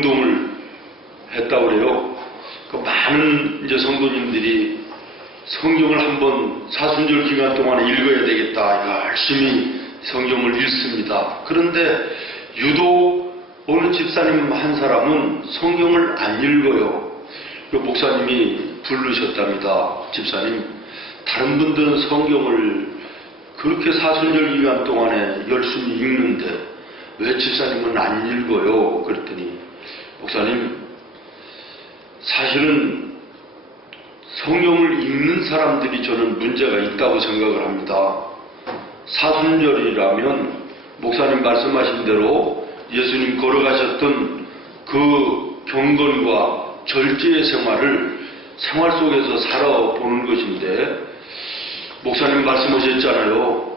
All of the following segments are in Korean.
운동을 했다고 그래요. 그 많은 이제 성도님들이 성경을 한번 사순절 기간 동안에 읽어야 되겠다. 열심히 성경을 읽습니다. 그런데 유독 어느 집사님 한 사람은 성경을 안 읽어요. 그 목사님이 부르셨답니다. 집사님, 다른 분들은 성경을 그렇게 사순절 기간 동안에 열심히 읽는데 왜 집사님은 안 읽어요? 그랬더니 목사님, 사실은 성경을 읽는 사람들이 저는 문제가 있다고 생각을 합니다. 사순절이라면 목사님 말씀하신 대로 예수님 걸어가셨던 그 경건과 절제의 생활 속에서 살아보는 것인데, 목사님 말씀하셨잖아요.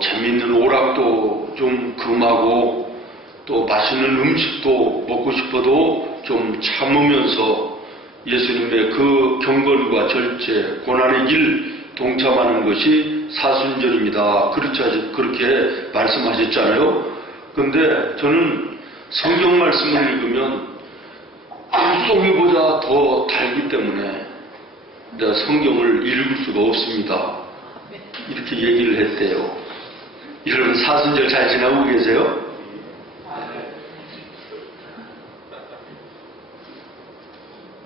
재미있는 오락도 좀 금하고 또 맛있는 음식도 먹고 싶어도 좀 참으면서 예수님의 그 경건과 절제, 고난의 길 동참하는 것이 사순절입니다. 그렇게 말씀하셨잖아요. 근데 저는 성경 말씀을 읽으면 꿀송이보다 더 달기 때문에 내가 성경을 읽을 수가 없습니다. 이렇게 얘기를 했대요. 여러분 사순절 잘 지나고 계세요?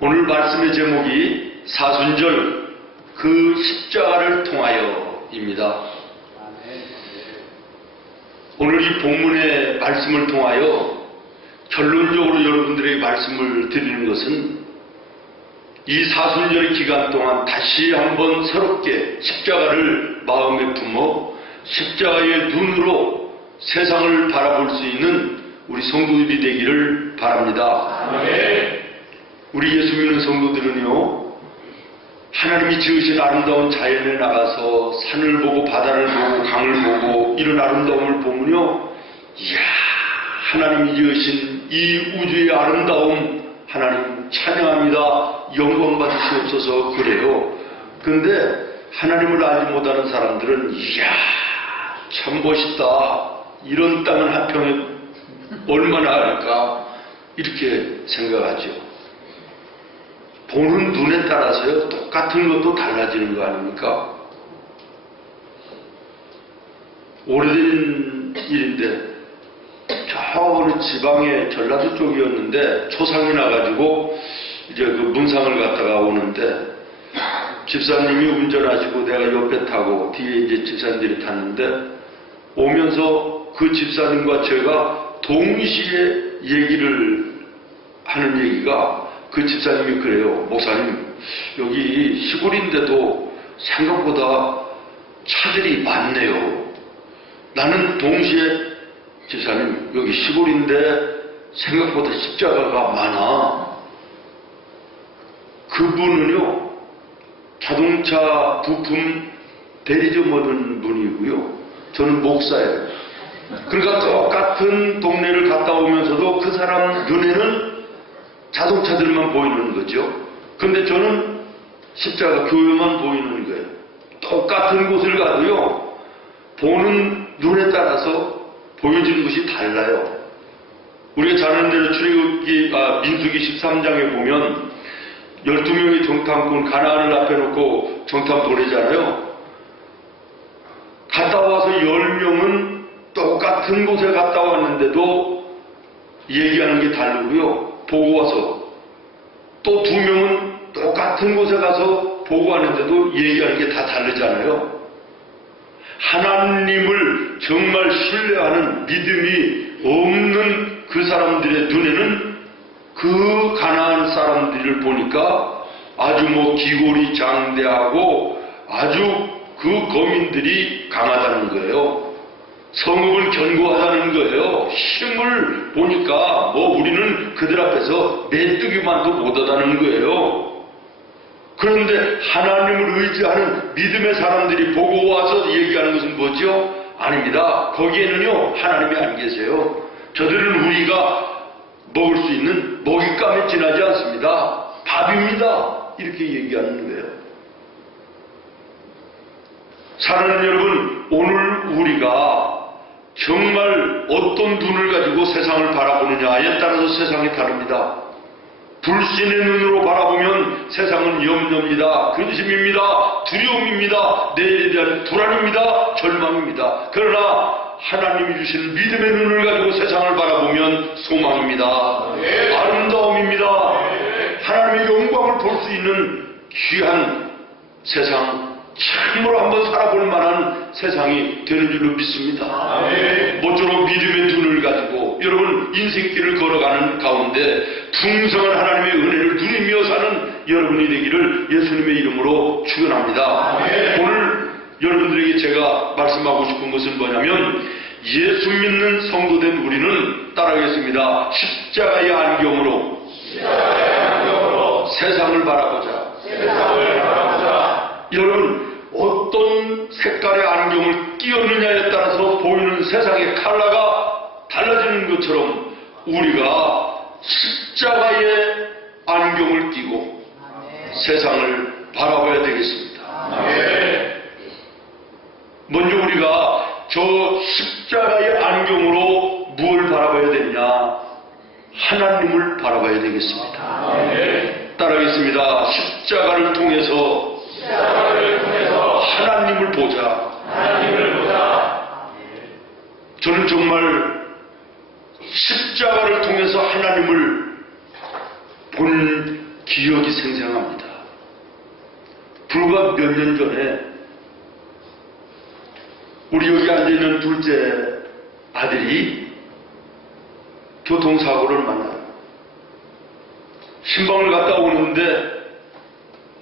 오늘 말씀의 제목이 사순절 그 십자가를 통하여입니다. 오늘 이 본문의 말씀을 통하여 결론적으로 여러분들에게 말씀을 드리는 것은 이 사순절의 기간 동안 다시 한번 새롭게 십자가를 마음에 품어 십자가의 눈으로 세상을 바라볼 수 있는 우리 성도들이 되기를 바랍니다. 아멘. 우리 예수 믿는 성도들은요, 하나님이 지으신 아름다운 자연에 나가서 산을 보고 바다를 보고 강을 보고 이런 아름다움을 보면요, 이야, 하나님이 지으신 이 우주의 아름다움 하나님 찬양합니다. 영광 받으시옵소서 그래요. 근데 하나님을 알지 못하는 사람들은 이야, 참 멋있다. 이런 땅은 한평에 얼마나 할까? 이렇게 생각하죠. 보는 눈에 따라서요, 똑같은 것도 달라지는 거 아닙니까? 오래된 일인데, 저 어느 지방의 전라도 쪽이었는데, 초상이 나가지고, 이제 그 문상을 갔다가 오는데, 집사님이 운전하시고 내가 옆에 타고, 뒤에 이제 집사님들이 탔는데, 오면서 그 집사님과 제가 동시에 얘기를 하는 얘기가, 그 집사님이 그래요. 목사님, 여기 시골인데도 생각보다 차들이 많네요. 나는 동시에 집사님, 여기 시골인데 생각보다 십자가가 많아. 그분은요, 자동차 부품 대리점 얻은 분이고요. 저는 목사예요. 그러니까 똑같은 동네를 갔다 오면서도 그 사람 눈에는 자동차들만 보이는 거죠. 근데 저는 십자가 교회만 보이는 거예요. 똑같은 곳을 가도요, 보는 눈에 따라서 보여지는 것이 달라요. 우리가 잘 아는 대로 민수기 13장에 보면 12명의 정탐꾼 가나안을 앞에 놓고 정탐 보내잖아요. 갔다 와서 10명은 똑같은 곳에 갔다 왔는데도 얘기하는 게 다르고요. 보고 와서 또 2명은 똑같은 곳에 가서 보고 왔는데도 얘기하는 게 다 다르잖아요. 하나님을 정말 신뢰하는 믿음이 없는 그 사람들의 눈에는 그 가나안 사람들을 보니까 아주 기골이 장대하고 아주 그 거민들이 강하다는 거예요. 성읍을 견고하다는 거예요. 힘을 보니까 우리는 그들 앞에서 메뚜기만도 못하다는 거예요. 그런데 하나님을 의지하는 믿음의 사람들이 보고 와서 얘기하는 것은 뭐죠? 아닙니다. 거기에는요, 하나님이 안 계세요. 저들은 우리가 먹을 수 있는 먹잇감에 지나지 않습니다. 밥입니다. 이렇게 얘기하는 거예요. 사랑하는 여러분, 오늘 우리가 정말 어떤 눈을 가지고 세상을 바라보느냐에 따라서 세상이 다릅니다. 불신의 눈으로 바라보면 세상은 염려입니다. 근심입니다. 두려움입니다. 내일에 대한 불안입니다. 절망입니다. 그러나 하나님이 주신 믿음의 눈을 가지고 세상을 바라보면 소망입니다. 아름다움입니다. 하나님의 영광을 볼 수 있는 귀한 세상, 참으로 한번 살아볼 만한 세상이 되는 줄로 믿습니다. 모쪼록 믿음의 눈을 가지고 여러분 인생길을 걸어가는 가운데 풍성한 하나님의 은혜를 누리며 사는 여러분이 되기를 예수님의 이름으로 축원합니다. 오늘 여러분들에게 제가 말씀하고 싶은 것은 뭐냐면, 예수 믿는 성도된 우리는 따라하겠습니다. 십자가의 안경으로 세상을 바라보자. 여러분, 어떤 색깔의 안경을 끼웠느냐에 따라서 보이는 세상의 컬러가 달라지는 것처럼 우리가 십자가의 안경을 끼고 세상을 바라봐야 되겠습니다. 먼저 우리가 저 십자가의 안경으로 무엇을 바라봐야 되느냐? 하나님을 바라봐야 되겠습니다. 따라하겠습니다. 십자가를 통해서 하나님을 보자. 저는 정말 십자가를 통해서 하나님을 본 기억이 생생합니다. 불과 몇 년 전에 우리 여기 앉아있는 둘째 아들이 교통사고를 만나요. 신방을 갔다 오는데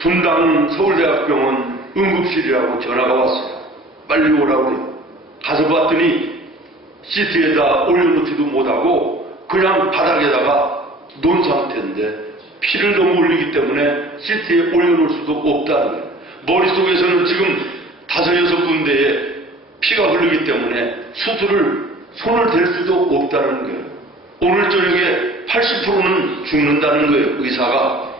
분당 서울대학병원 응급실이라고 전화가 왔어요. 빨리 오라고 해요. 가서 봤더니 시트에다 올려놓지도 못하고 그냥 바닥에다가 놓은 상태인데 피를 너무 흘리기 때문에 시트에 올려놓을 수도 없다는 거예요. 머릿속에서는 지금 5-6군데에 피가 흐르기 때문에 수술을 손을 댈 수도 없다는 거예요. 오늘 저녁에 80%는 죽는다는 거예요, 의사가.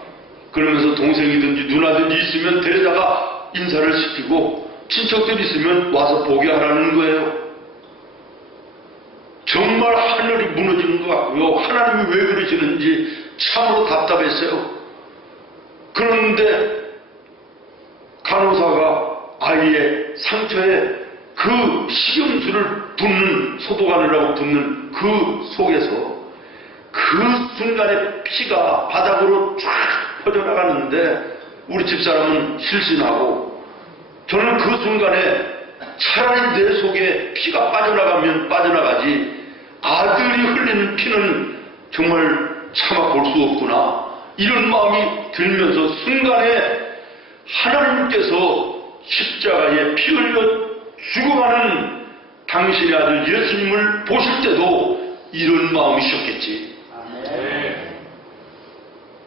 그러면서 동생이든지 누나든지 있으면 데려다가 인사를 시키고 친척들 있으면 와서 보게 하라는 거예요. 정말 하늘이 무너지는 것 같고요. 하나님이 왜 그러시는지 참으로 답답했어요. 그런데 간호사가 아이의 상처에 그 식염수를 붓는, 소독하느라고 붓는 그 속에서 그 순간에 피가 바닥으로 쫙 퍼져나가는데 우리 집사람은 실신하고, 저는 그 순간에 차라리 내 속에 피가 빠져나가면 빠져나가지 아들이 흘리는 피는 정말 참아 볼 수 없구나, 이런 마음이 들면서 순간에 하나님께서 십자가에 피 흘려 죽어가는 당신의 아들 예수님을 보실 때도 이런 마음이셨겠지.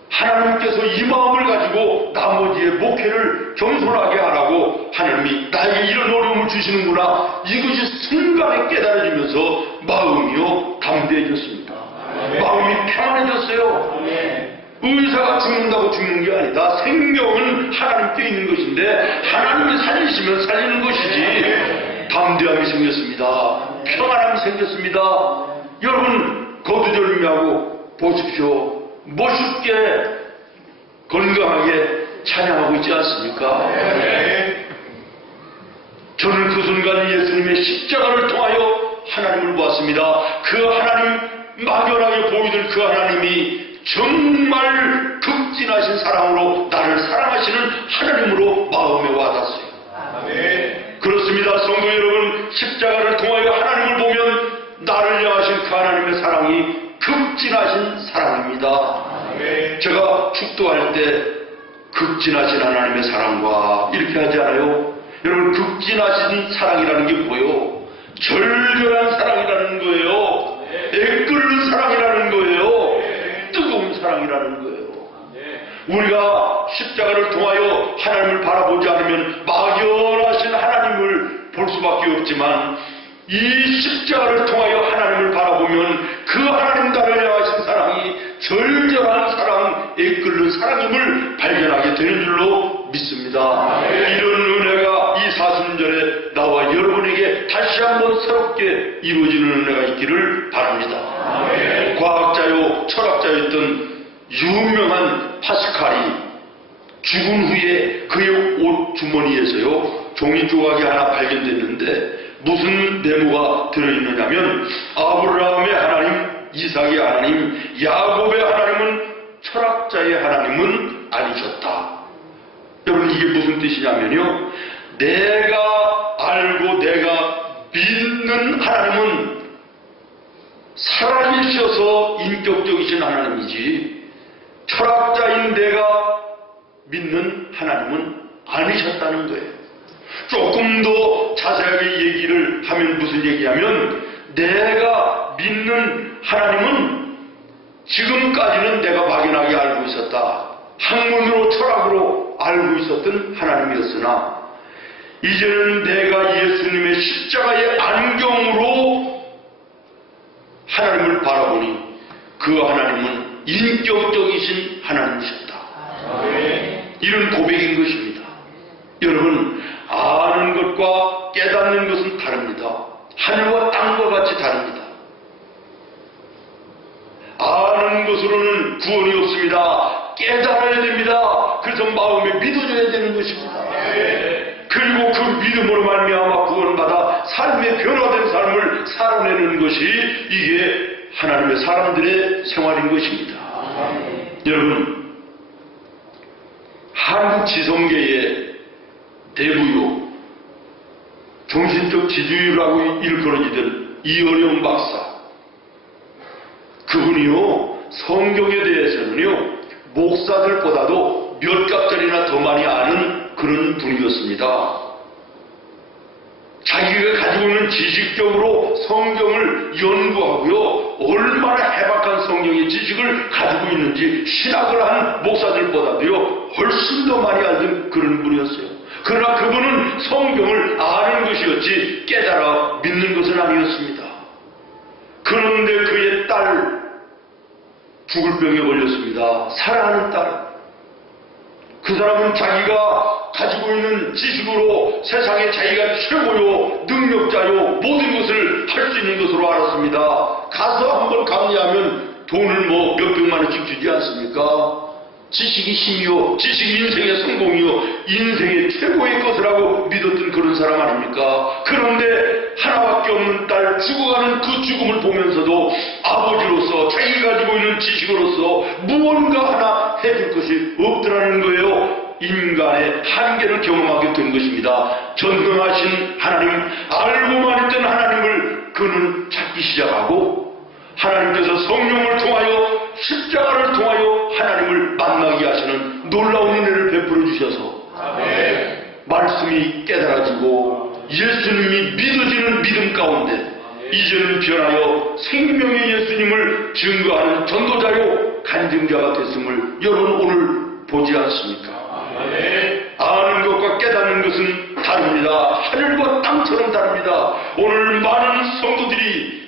하나님께서 이 마음을 가지고 나머지의 목회를 겸손하게 하라고 하나님이 나에게 이런 어려움을 주시는구나, 이것이 순간에 깨달아지면서 마음이요 담대해졌습니다. 마음이 평안해졌어요. 의사가 죽는다고 죽는 게 아니다. 생명은 하나님께 있는 것인데 하나님이 살리시면 살리는 것이지. 담대함이 생겼습니다. 평안함이 생겼습니다. 여러분 거두절미하고 보십시오. 멋있게 건강하게 찬양하고 있지 않습니까? 저는 그 순간 예수님의 십자가를 통하여 하나님을 보았습니다. 그 하나님, 막연하게 보이던 그 하나님이 정말 극진하신 사랑으로 나를 사랑하시는 하나님으로 마음에 와닿았어요. 그렇습니다. 성도 여러분, 십자가를 통하여 하나님을 보면 나를 향하신 그 하나님의 사랑이 극진하신 사랑입니다. 제가 축도할 때 극진하신 하나님의 사랑과 이렇게 하지 않아요? 여러분, 극진하신 사랑이라는 게 뭐예요? 절절한 사랑이라는 거예요. 애끓는 사랑이라는 거예요. 뜨거운 사랑이라는 거예요. 우리가 십자가를 통하여 하나님을 바라보지 않으면 막연하신 하나님을 볼 수밖에 없지만, 이 십자가를 통하여 하나님을 바라보면 그 하나님 나를 향하신 사랑이 절절한 사랑, 애끓는 사랑임을 발견하게 되는 줄로 믿습니다. 이런 은혜가 이 사순절에 나와 여러분에게 다시 한번 새롭게 이루어지는 은혜가 있기를 바랍니다. 아멘. 과학자요 철학자였던 유명한 파스칼이 죽은 후에 그의 옷 주머니에서요 종이 조각이 하나 발견됐는데 무슨 메모가 들어있느냐면 아브라함의 하나님, 이삭의 하나님, 야곱의 하나님은 철학자의 하나님은 아니셨다. 여러분 이게 무슨 뜻이냐면요, 내가 알고 내가 믿는 하나님은 살아계셔서 인격적이신 하나님이지 철학자인 내가 믿는 하나님은 아니셨다는 거예요. 조금 더 자세하게 얘기를 하면 무슨 얘기냐면 내가 믿는 하나님은 지금까지는 내가 막연하게 알고 있었다. 학문으로 철학으로 알고 있었던 하나님이었으나 이제는 내가 예수님의 십자가의 안경으로 하나님을 바라보니 그 하나님은 인격적이신 하나님이셨다. 이런 고백인 것입니다. 여러분 아는 것과 깨닫는 것은 다릅니다. 하늘과 땅과 같이 다릅니다. 아는 것으로는 구원이 없습니다. 깨달아야 됩니다. 그래서 마음에 믿어줘야 되는 것입니다. 그리고 그 믿음으로 말미암아 구원받아 삶의 변화된 삶을 살아내는 것이 이게 하나님의 사람들의 생활인 것입니다. 여러분 한국 지성계의 대부요 정신적 지주라고 일컬어지던 이어령 박사, 그분이요 성경에 대해서는요 목사들보다도 몇 갑절이나 더 많이 아는 그런 분이었습니다. 자기가 가지고 있는 지식적으로 성경을 연구하고요 얼마나 해박한 성경의 지식을 가지고 있는지 신학을 한 목사들보다도요 훨씬 더 많이 알던 그런 분이었어요. 그러나 그분은 성경을 아는 것이었지 깨달아 믿는 것은 아니었습니다. 그런데 그의 딸 죽을 병에 걸렸습니다. 사랑하는 딸. 그 사람은 자기가 가지고 있는 지식으로 세상에 자기가 최고요 능력자요 모든 것을 할 수 있는 것으로 알았습니다. 가서 한번 강의하면 돈을 뭐 몇백만 원씩 주지 않습니까? 지식이 힘이요 지식이 인생의 성공이요 인생의 최고의 것이라고 믿었던 그런 사람 아닙니까? 그런데 하나밖에 없는 딸 죽어가는 그 죽음을 보면서도 아버지로서 자기가 가지고 있는 지식으로서 무언가 하나 해줄 것이 없더라는 거예요. 인간의 한계를 경험하게 된 것입니다. 전능하신 하나님, 알고만 있던 하나님을 그는 찾기 시작하고 하나님께서 성령을 통하여 십자가를 통하여 하나님을 만나게 하시는 놀라운 은혜를 베풀어 주셔서 말씀이 깨달아지고 예수님이 믿어지는 믿음 가운데 이제는 변하여 생명의 예수님을 증거하는 전도자요 간증자가 됐음을 여러분 오늘 보지 않습니까? 아는 것과 깨닫는 것은 다릅니다. 하늘과 땅처럼 다릅니다. 오늘 많은 성도들이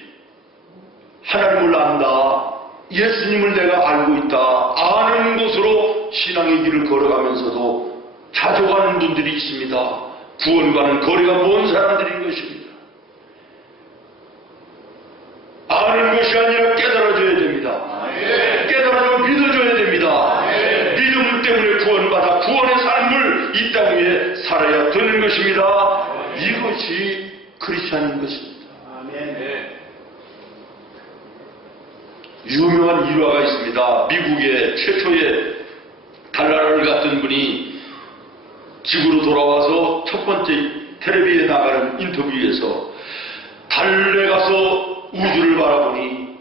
하나님을 안다, 예수님을 내가 알고 있다, 아는 것으로 신앙의 길을 걸어가면서도 자족하는 분들이 있습니다. 구원과는 거리가 먼 사람들인 것입니다. 아는 것이 아니라 깨달아줘야 됩니다. 깨달아서 믿어줘야 됩니다. 믿음 때문에 구원받아 구원의 삶을 이 땅 위에 살아야 되는 것입니다. 이것이 크리스찬인 것입니다. 유명한 일화가 있습니다. 미국의 최초의 달나라를 갔던 분이 지구로 돌아와서 첫 번째 텔레비에 나가는 인터뷰에서 달에 가서 우주를 바라보니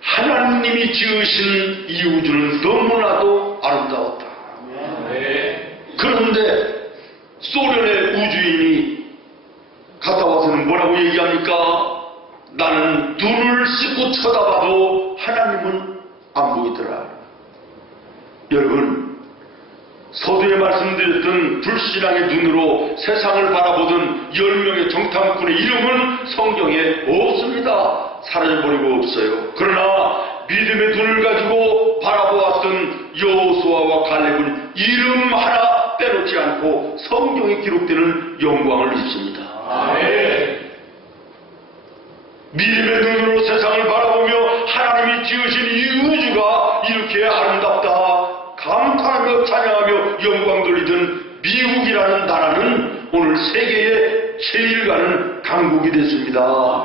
하나님이 지으신 이 우주는 너무나도 아름다웠다. 그런데 소련의 우주인이 갔다 와서는 뭐라고 얘기하니까 나는 눈을 씻고 쳐다봐도 하나님은 안 보이더라. 여러분, 서두에 말씀드렸던 불신앙의 눈으로 세상을 바라보던 10명의 정탐꾼의 이름은 성경에 없습니다. 사라져버리고 없어요. 그러나 믿음의 눈을 가지고 바라보았던 여호수아와 갈렙은 이름 하나 빼놓지 잃지 않고 성경에 기록되는 영광을 입습니다. 아멘. 믿음의 눈으로 세상을 바라보며 하나님이 지으신 이 우주가 이렇게 아름답다 감탄하며 찬양하며 영광 돌리던 미국이라는 나라는 오늘 세계에 제일 가는 강국이 됐습니다.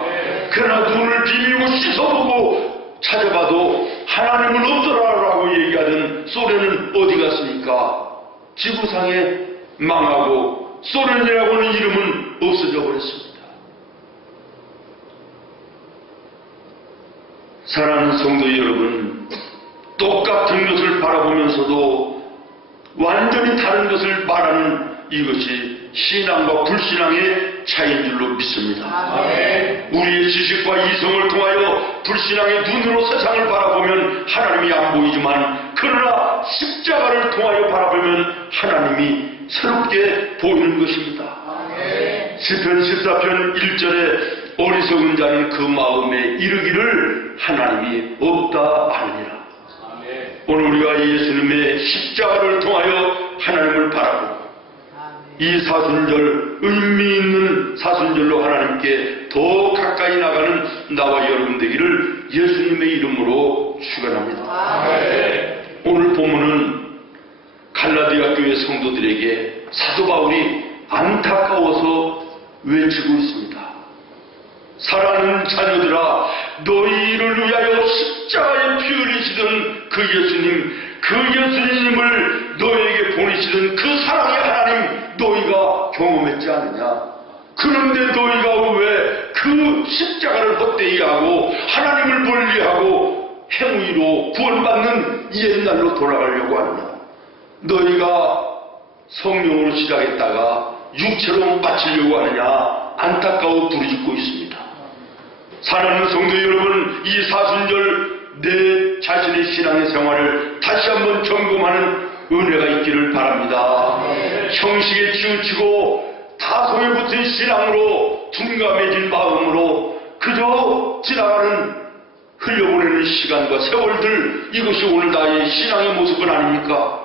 그러나 눈을 비비고 씻어보고 찾아봐도 하나님은 없더라라고 얘기하던 소련은 어디 갔습니까? 지구상에 망하고 소련이라고 하는 이름은 없어져 버렸습니다. 사랑하는 성도 여러분, 똑같은 것을 바라보면서도 완전히 다른 것을 말하는 이것이 신앙과 불신앙의 차이인 줄로 믿습니다. 우리의 지식과 이성을 통하여 불신앙의 눈으로 세상을 바라보면 하나님이 안 보이지만 그러나 십자가를 통하여 바라보면 하나님이 새롭게 보이는 것입니다. 시편 14편 1절에 어리석은 자는 그 마음에 이르기를 하나님이 없다 하느니라. 오늘 우리가 예수님의 십자가를 통하여 하나님을 바라보고 이 사순절, 의미 있는 사순절로 하나님께 더 가까이 나가는 나와 여러분 되기를 예수님의 이름으로 축원합니다. 오늘 본문은 갈라디아 교회 성도들에게 사도 바울이 안타까워서 외치고 있습니다. 사랑하는 자녀들아, 너희를 위하여 십자가에 피 흘리시던 그 예수님을 너희에게 보내시던 그 사랑의 하나님 너희가 경험했지 않느냐? 그런데 너희가 왜 그 십자가를 헛되이 하고 하나님을 멀리하고 행위로 구원받는 옛날로 돌아가려고 하느냐? 너희가 성령으로 시작했다가 육체로 마치려고 하느냐? 안타까워 부르짖고 있습니다. 사랑하는 성도 여러분, 이 사순절 내 자신의 신앙의 생활을 다시 한번 점검하는 은혜가 있기를 바랍니다. 형식에 치우치고 다소에 붙은 신앙으로 둔감해진 마음으로 그저 지나가는 흘려보내는 시간과 세월들, 이것이 오늘 나의 신앙의 모습은 아닙니까?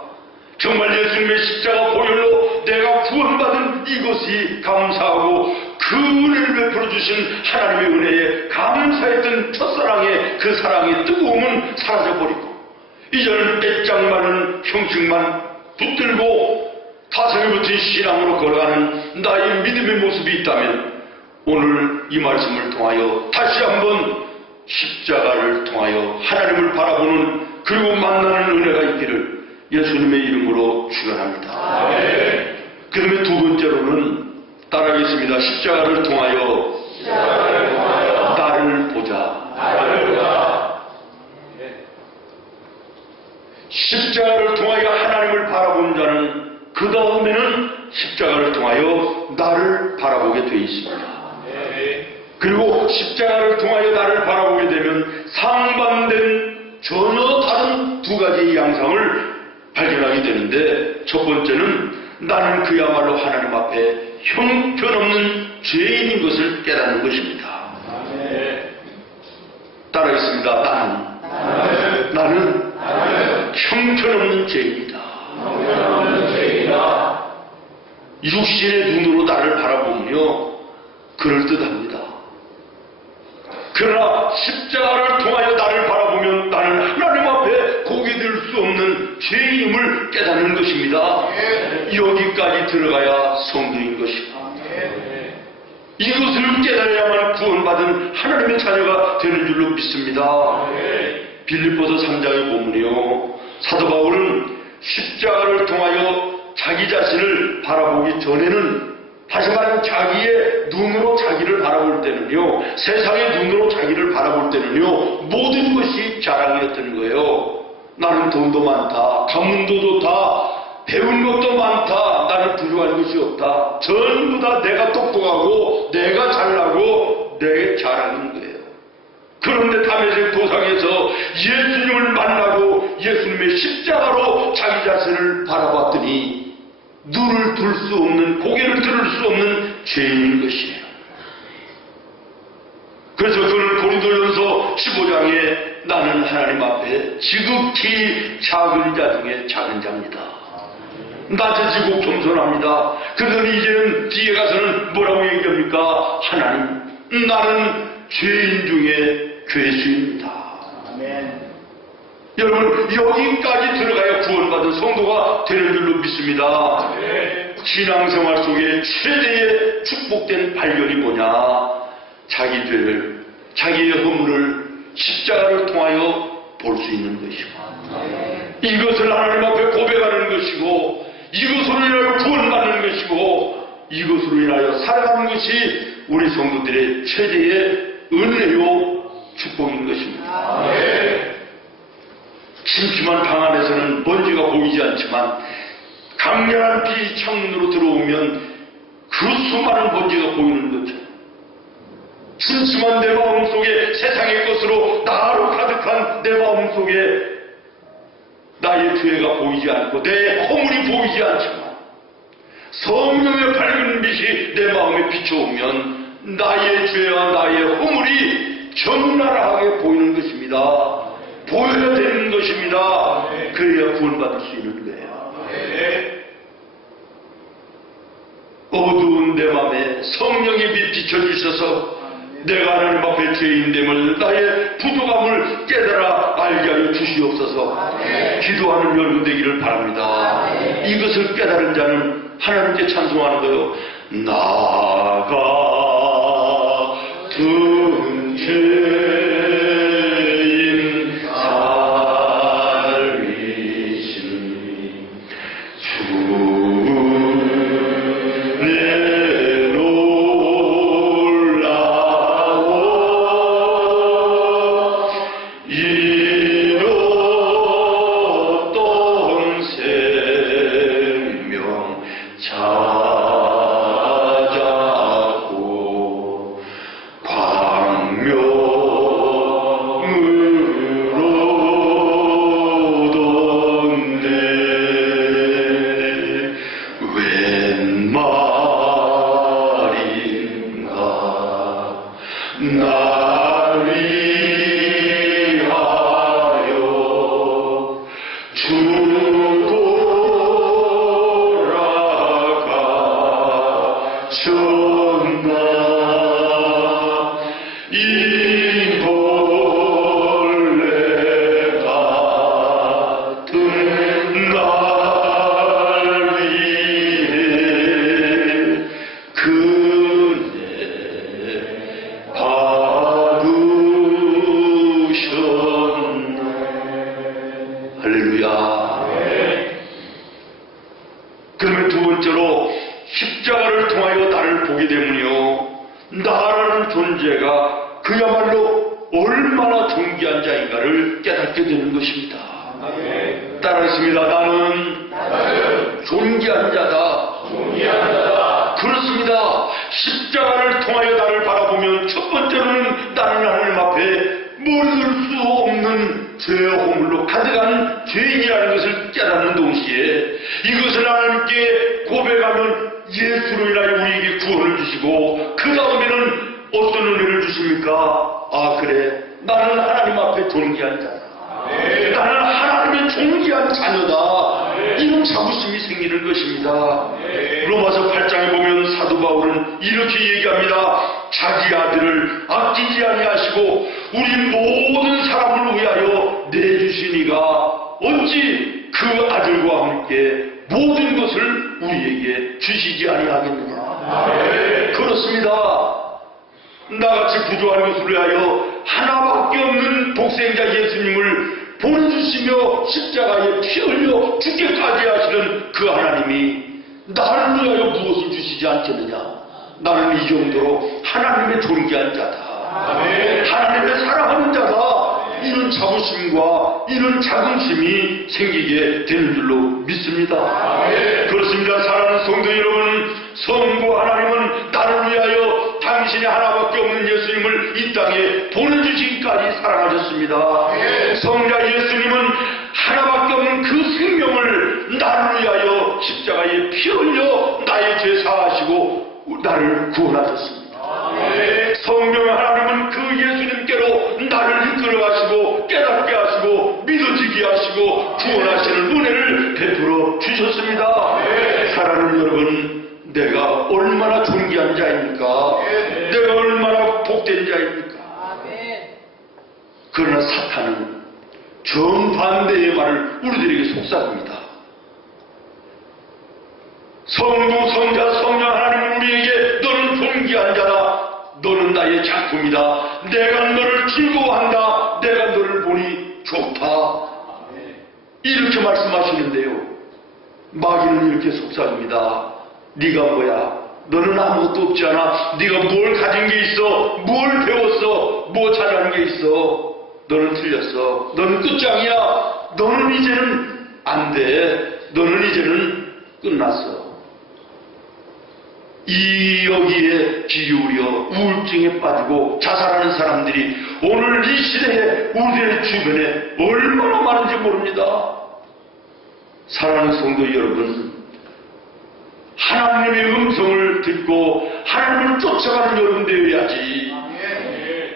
정말 예수님의 십자가 보혈로 내가 구원받은 이것이 감사하고 그 은혜를 베풀어 주신 하나님의 은혜에 감사했던 첫사랑의 그 사랑의 뜨거움은 사라져버리고 이제는 애장 많은 형식만 붙들고 타성에 붙은 신앙으로 걸어가는 나의 믿음의 모습이 있다면 오늘 이 말씀을 통하여 다시 한번 십자가를 통하여 하나님을 바라보는 그리고 만나는 은혜가 있기를 예수님의 이름으로 축원합니다. 그 다음에 두 번째로는 따라하겠습니다. 십자가를 통하여 나를 보자. 십자가를 통하여 하나님을 바라본 자는 그 다음에는 십자가를 통하여 나를 바라보게 되어 있습니다. 그리고 십자가를 통하여 나를 바라보게 되면 상반된 전혀 다른 두 가지의 양상을 발견하게 되는데, 첫 번째는 나는 그야말로 하나님 앞에 형편없는 죄인인 것을 깨닫는 것입니다. 따라하겠습니다. 나는 형편없는 죄인이다. 육신의 눈으로 나를 바라보며 그럴듯합니다. 그러나 십자가를 통하여 나를 바라보면 나는 하나님 앞에 고개 들 수 없는 죄인임을 깨닫는 것입니다. 여기까지 들어가야 성도인 것입니다. 이것을 깨달아야만 구원받은 하나님의 자녀가 되는 줄로 믿습니다. 빌립보서 3장의 본문이요, 사도 바울은 십자가를 통하여 자기 자신을 바라보기 전에는, 다시 말하면 자기의 눈으로 자기를 바라볼 때는요, 세상의 눈으로 자기를 바라볼 때는요, 모든 것이 자랑이었던 거예요. 나는 돈도 많다, 가문도 좋다, 배운 것도 많다, 나는 부족한 것이 없다. 전부 다 내가 똑똑하고 내가 잘나고 내 자랑인 거예요. 그런데 다메섹 도상에서 예수님을 만나고 예수님의 십자가로 자기 자신을 바라봤더니 눈을 들 수 없는, 고개를 들을 수 없는 죄인인 것이에요. 그래서 그는 고린도전서 15장에 나는 하나님 앞에 지극히 작은 자 중에 작은 자입니다. 낮아지고 겸손합니다. 그러더니 이제는 뒤에 가서는 뭐라고 얘기합니까? 하나님, 나는 죄인 중에 괴수입니다. 아멘. 여러분, 여기까지 들어가야 구원받은 성도가 되는 줄로 믿습니다. 신앙생활 속에 최대의 축복된 발견이 뭐냐? 자기 죄를, 자기의 허물을 십자가를 통하여 볼 수 있는 것이고, 이것을 하나님 앞에 고백하는 것이고, 이것으로 인하여 구원받는 것이고, 이것으로 인하여 살아가는 것이 우리 성도들의 최대의 은혜요 축복인 것입니다. 침침한 방 안에서는 먼지가 보이지 않지만 강렬한 빛이 창문으로 들어오면 그 수많은 먼지가 보이는 거죠. 침침한 내 마음 속에 세상의 것으로 나로 가득한 내 마음 속에 나의 죄가 보이지 않고 내 허물이 보이지 않지만 성령의 밝은 빛이 내 마음에 비춰오면 나의 죄와 나의 허물이 적나라하게 보이는 것입니다. 보여야 되는 것입니다. 그래야 구원받을 수 있는 거예요. 어두운 내 마음에 성령의 빛 비춰주셔서 내가 하나님 앞에 죄인됨을, 나의 부족함을 깨달아 알게 하여 주시옵소서. 기도하는 여러분 되기를 바랍니다. 이것을 깨달은 자는 하나님께 찬송하는 거요. 나 같은 죄인 살리시니 주내 놀라워 잃었던 생명 찾았고 광명으로 얻었네. 웬 말인가 날 위하여 죽어라가셨나. 이 벌레 같은 날 위해 그네 받으셨네. 할렐루야. 그러면 두 번째로 십자가를 통하여 나를 보게 되면요, 나라는 존재가 그야말로 얼마나 존귀한 자인가를 깨닫게 되는 것입니다. 따라했습니다. 나는 존귀한 자다. 그렇습니다. 십자가를 통하여 나를 바라보면 첫 번째로는 나는 하나님 앞에 물을 수 없는 죄의 허물로 가득한 죄인이라는 것을 깨닫는 동시에 이것을 하나님께 고백하면 예수로 인하여 우리에게 구원을 주시고 그 다음에는 어떤 은혜를 주십니까? 아, 그래, 나는 하나님 앞에 존귀한 자다. 나는 하나님의 존귀한 자녀다. 이런 자부심이 생기는 것입니다. 로마서 8장에 보면 사도 바울은 이렇게 얘기합니다. 자기 아들을 아끼지 아니하시고 우리 모든 사람을 위하여 내주시니가 어찌 그 아들과 함께 모든 것을 우리에게 주시지 아니하겠느냐. 그렇습니다. 나같이 부족한 것을 위하여 하나밖에 없는 독생자 예수님을 보내주시며 십자가에 피 흘려 죽게까지 하시는 그 하나님이 나를 위하여 무엇을 주시지 않겠느냐. 나는 이 정도로 하나님의 존귀한 자다. 하나님의 사랑하는 자다. 이런 자부심과 이런 자긍심이 생기게 되는 줄로 믿습니다. 그렇습니다. 사랑하는 성도 여러분, 성부 하나님은 나를 위하여 당신의 하나밖에 없는 예수님을 이 땅에 보내주시기까지 사랑하셨습니다. 성자 예수님은 하나밖에 없는 그 생명을 나를 위하여 십자가에 피 흘려 나의 죄 사하시고 나를 구원하셨습니다. 성령의 하나님은 그 예수님께로 나를 이끌어가시고 깨닫게 하시고 믿어지게 하시고 구원하시는 은혜를 베풀어 주셨습니다. 얼마나 존귀한 자입니까? 내가 얼마나 복된 자입니까? 그러나 사탄은 정반대의 말을 우리들에게 속삭입니다. 성부, 성자, 성령 하나님은 우리에게 너는 존귀한 자다. 너는 나의 작품이다. 내가 너를 즐거워한다. 내가 너를 보니 좋다. 이렇게 말씀하시는데요. 마귀는 이렇게 속삭입니다. 네가 뭐야? 너는 아무것도 없지 않아? 네가 뭘 가진 게 있어? 뭘 배웠어? 뭐 잘하는 게 있어? 너는 틀렸어. 너는 끝장이야. 너는 이제는 안 돼. 너는 이제는 끝났어. 여기에 기울여 우울증에 빠지고 자살하는 사람들이 오늘 이 시대에 우리의 주변에 얼마나 많은지 모릅니다. 사랑하는 성도 여러분, 하나님의 음성을 듣고 하나님을 쫓아가는 여러분 되어야지.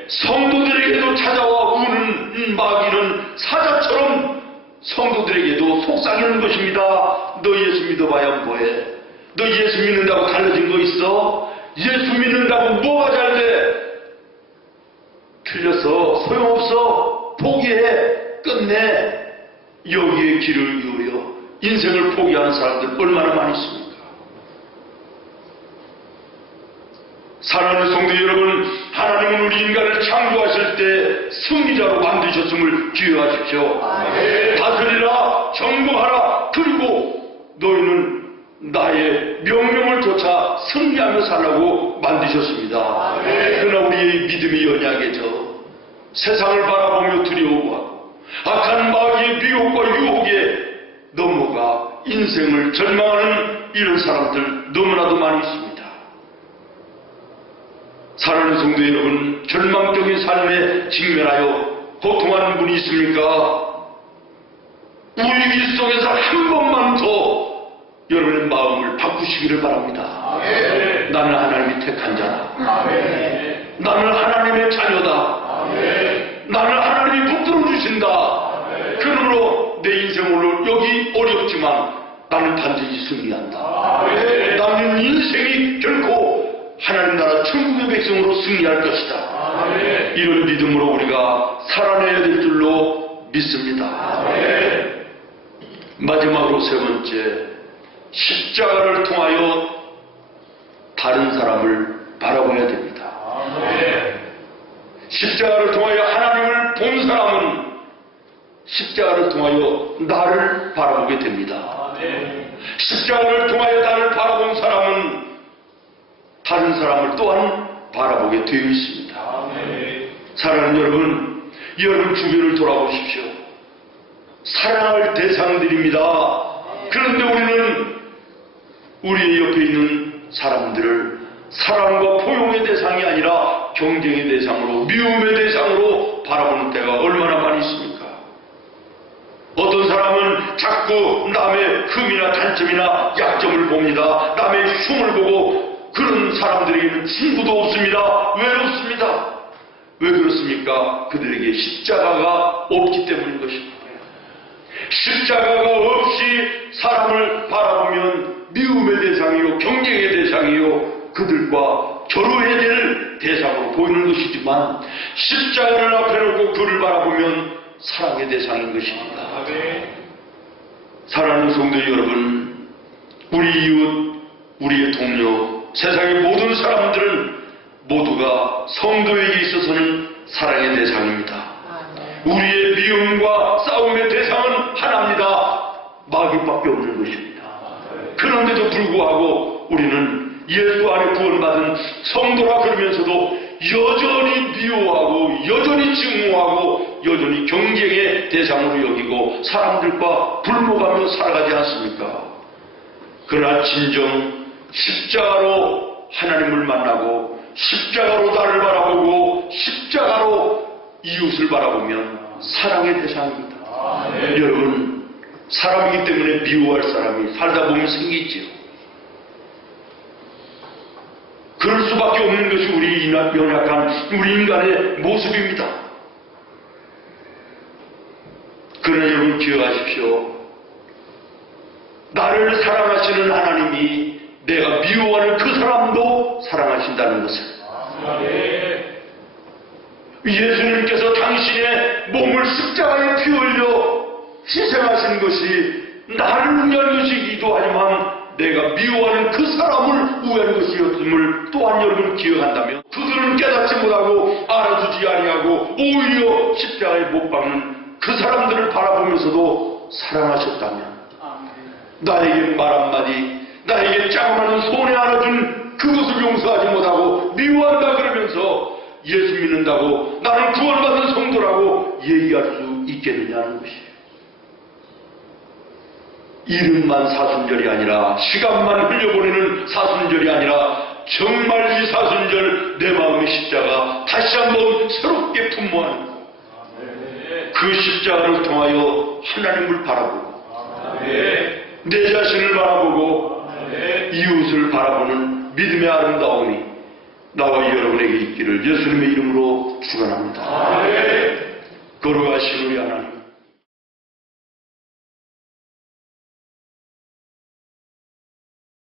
성도들에게도 찾아와 우는 마귀는 사자처럼 성도들에게도 속삭이는 것입니다. 너 예수 믿어봐야 뭐해? 너 예수 믿는다고 달라진 거 있어? 예수 믿는다고 뭐가 잘 돼? 틀렸어. 소용없어. 포기해. 끝내. 여기에 길을 이어요. 인생을 포기하는 사람들 얼마나 많이 있습니까? 사랑하는 성도 여러분, 하나님은 우리 인간을 창조하실 때 승리자로 만드셨음을 기억하십시오. 다스리라, 정복하라, 그리고 너희는 나의 명령을 쫓아 승리하며 살라고 만드셨습니다. 그러나 우리의 믿음이 연약해져 세상을 바라보며 두려워하고 악한 마귀의 미혹과 유혹에 넘어가 인생을 절망하는 이런 사람들 너무나도 많이 있습니다. 사랑하는 성도 여러분, 절망적인 삶에 직면하여 고통하는 분이 있습니까? 우리 길 속에서 한 번만 더 여러분의 마음을 바꾸시기를 바랍니다. 나는 하나님이 택한 자다. 나는 하나님의 자녀다. 나는 하나님이 붙들어 주신다. 그러므로 내 인생 오늘 여기 어렵지만 나는 반드시 승리한다. 나는 인생이 결코 하나님 나라 천국의 백성으로 승리할 것이다. 이런 믿음으로 우리가 살아내야 될 줄로 믿습니다. 마지막으로 세 번째, 십자가를 통하여 다른 사람을 바라봐야 됩니다. 십자가를 통하여 하나님을 본 사람은 십자가를 통하여 나를 바라보게 됩니다. 십자가를 통하여 나를 바라본 사람은 다른 사람을 또한 바라보게 되어 있습니다. 사랑하는 여러분, 여러분 주변을 돌아보십시오. 사랑할 대상들입니다. 그런데 우리는 우리의 옆에 있는 사람들을 사랑과 포용의 대상이 아니라 경쟁의 대상으로, 미움의 대상으로 바라보는 때가 얼마나 많이 있습니까? 어떤 사람은 자꾸 남의 흠이나 단점이나 약점을 봅니다. 남의 흉을 보고 그런 사람들에게는 친구도 없습니다. 외롭습니다. 왜 그렇습니까? 그들에게 십자가가 없기 때문인 것입니다. 십자가가 없이 사람을 바라보면 미움의 대상이요, 경쟁의 대상이요, 그들과 결혼해야 될 대상으로 보이는 것이지만 십자가를 앞에 놓고 그를 바라보면 사랑의 대상인 것입니다. 사랑하는 성도 여러분, 우리 이웃, 우리의 동료, 세상의 모든 사람들은 모두가 성도에게 있어서는 사랑의 대상입니다. 우리의 미움과 싸움의 대상은 하나입니다. 마귀밖에 없는 것입니다. 그런데도 불구하고 우리는 예수 안에 구원받은 성도라 그러면서도 여전히 미워하고 여전히 증오하고 여전히 경쟁의 대상으로 여기고 사람들과 불목하며 살아가지 않습니까? 그러나 진정 십자가로 하나님을 만나고 십자가로 나를 바라보고 십자가로 이웃을 바라보면 사랑의 대상입니다. 여러분, 사람이기 때문에 미워할 사람이 살다 보면 생기지요. 그럴 수밖에 없는 것이 우리 연약한 우리 인간의 모습입니다. 그러나 여러분 기억하십시오. 나를 사랑하시는 하나님이 내가 미워하는 그 사람도 사랑하신다는 것을. 예수님께서 당신의 몸을 십자가에 피 흘려 희생하신 것이 나를 위한 것이기도 하지만 내가 미워하는 그 사람을 위한 것이었음을 또한 여러분 기억한다면, 그들은 깨닫지 못하고 알아두지 아니하고 오히려 십자가에 못 박는 그 사람들을 바라보면서도 사랑하셨다면, 나에게 말 한마디, 나에게 짜고나는 손에 안아준 그것을 용서하지 못하고 미워한다 그러면서 예수 믿는다고 나는 구원받은 성도라고 얘기할 수 있겠느냐는 것이에요. 이름만 사순절이 아니라, 시간만 흘려보내는 사순절이 아니라 정말 이 사순절 내 마음의 십자가 다시 한번 새롭게 품모하는 그 십자가를 통하여 하나님을 바라보고 내 자신을 바라보고 이웃을 바라보는 믿음의 아름다움이 나와 여러분에게 있기를 예수님의 이름으로 축원합니다. 걸어가신 우리 하나님,